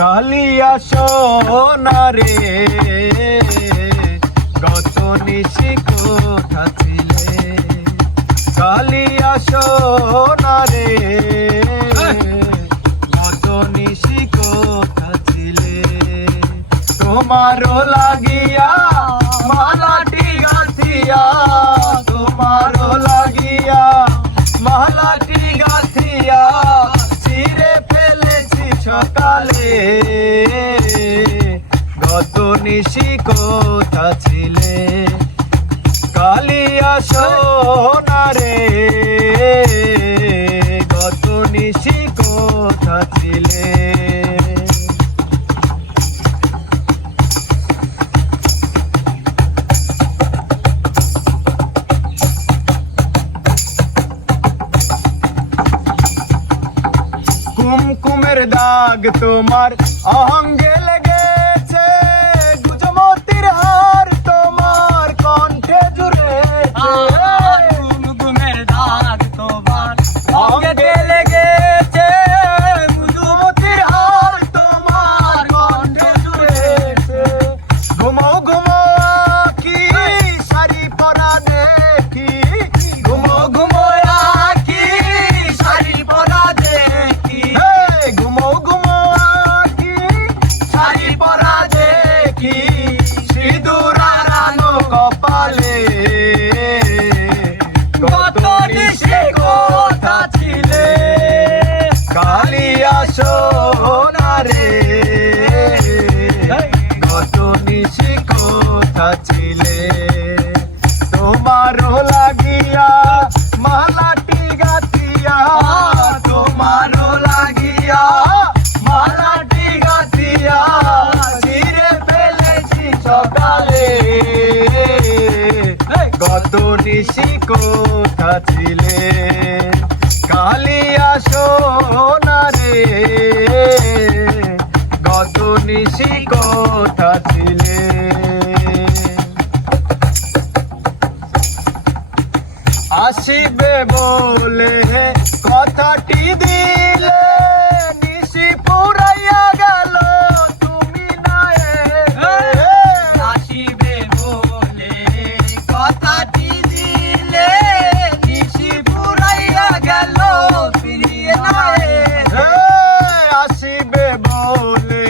কালিয়া সোনারে গত নিশি কোথা ছিলে, কালিয়া সোনারে গত নিশি কোথা ছিলে। তোমারও লাগিয়া মালাটি গাথিয়া, তোমারও লাগিয়া মালাটি গাথিয়া ছিঁড়ে ফেলেছি সকালে। গত নিশি কোথা ছিলে, কালিয়া সোনারে গত নিশি কোথা ছিলে। কুমকুমের দাগ তোমার অঙ্গে লেগেছে, গুজমতির হার তোমার কণ্ঠে জুড়েছে। কুমকুমের দাগ তোমার অঙ্গে লেগেছে, গুজমতির হার তোমার কণ্ঠে জুড়েছে। ঘুমো ঘুমো আঁখি শাড়ি পরা দেখি, ঘুমো ঘুমো আঁখি শাড়ি পরা দেখি। ঘুমো ঘুমো আঁখি শাড়ি পরা দেখি, সিঁদুর আরানো কপালে। গত নিশি কোথা ছিলে, কালিয়া সোনারে গত নিশি কোথা ছিলে। তোমারও লাগিয়া মালাটি গাথিয়া, তোমারও লাগিয়া মালাটি গাথিয়া ছিঁড়ে ফেলেছি সকালে। গত নিশি কোথা ছিলে, কালিয়া সোনারে গত নিশি কোথা ছিলে। আসিবে বলে কথাটি দিলে, নিশি পুরাইয়া গেল তুমি না এলে। আসিবে বলে কথাটি দিলে, নিশি পুরাইয়া গেল ফিরিয়ে না এলে। আসিবে বলে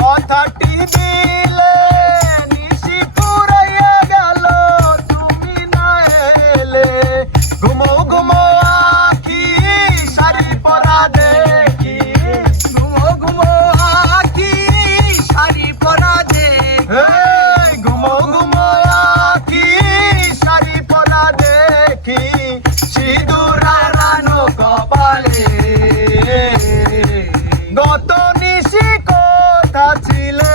কথাটি দিলে, নিশি পুরাইয়া গেল তুমি না এলে। ঘুমো ঘুমো আঁখি শাড়ি পরা দেখি, ঘুমো ঘুমো আঁখি শাড়ি পরা দেখি। ঘুমো ঘুমো আঁখি শাড়ি পরা দেখি, সিঁদুর আরানো কপালে। গত নিশি কোথা ছিলে,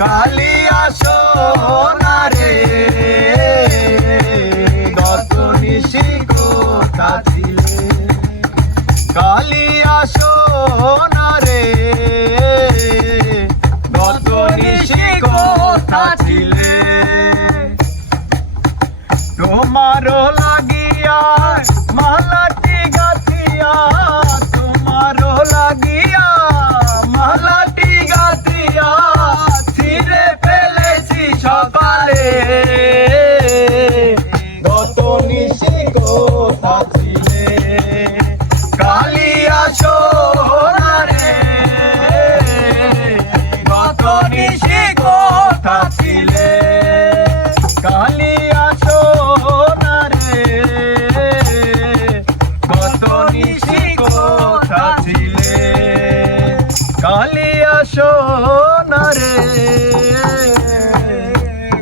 কালিয়া সোনারে গত নিশি কোথা ছিলে। কালিয়া সোনারে গত নিশি কোথা ছিলে। তোমারও লাগিয়া মালাটি গাথিয়া, তোমারও লাগিয়া মালাটি গাথিয়া ছিঁড়ে ফেলেছি সকালে। গত নিশি কোথা ছিলে, কালিয়া সোনারে গত নিশি কোথা ছিলে। কালিয়া সোনারে গত নিশি কোথা ছিলে। কালিয়া সোনারে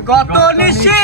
গত নিশি